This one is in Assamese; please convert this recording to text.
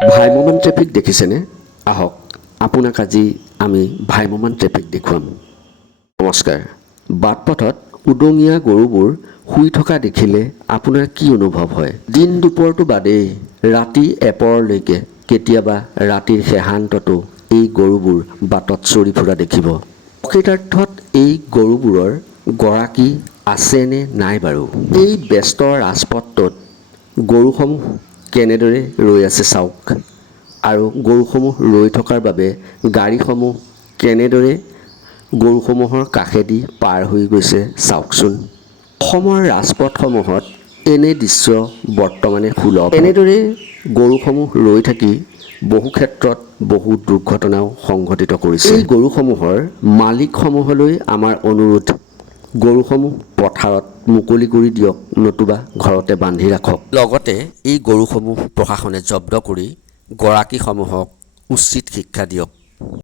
ভ্ৰাম্যমাণ ট্ৰেফিক দেখিছেনে? আহক আপোনাক আজি আমি ভ্ৰাম্যমাণ ট্ৰেফিক দেখুৱাম। নমস্কাৰ। বাটপথত উদঙীয়া গৰুবোৰ শুই থকা দেখিলে আপোনাৰ কি অনুভৱ হয়? দিন দুপৰটো বাদেই ৰাতি এপৰলৈকে কেতিয়াবা ৰাতিৰ শেষান্ততো এই গৰুবোৰ বাটত চৰি ফুৰা দেখিব। প্ৰকৃতাৰ্থত এই গৰুবোৰৰ গৰাকী আছে নে নাই বাৰু? এই ব্যস্ত ৰাজপথটোত গৰুসমূহ কেনেদৰে ৰৈ আছে চাওক, আৰু গৰুসমূহ ৰৈ থকাৰ বাবে গাড়ীসমূহ কেনেদৰে গৰুসমূহৰ কাষেদি পাৰ হৈ গৈছে চাওকচোন। অসমৰ ৰাজপথসমূহত এনে দৃশ্য বৰ্তমানে সুলভ। এনেদৰে গৰুসমূহ ৰৈ থাকি বহু ক্ষেত্ৰত বহু দুৰ্ঘটনাও সংঘটিত কৰিছে। এই গৰুসমূহৰ মালিকসমূহলৈ আমাৰ অনুৰোধ, গৰুসমূহ পথাৰত মুকলি কৰি দিয়ক, নতুবা ঘৰতে বান্ধি ৰাখক। লগতে এই গৰুসমূহ প্ৰশাসনে জব্দ কৰি গৰাকীসমূহক উচিত শিক্ষা দিয়ক।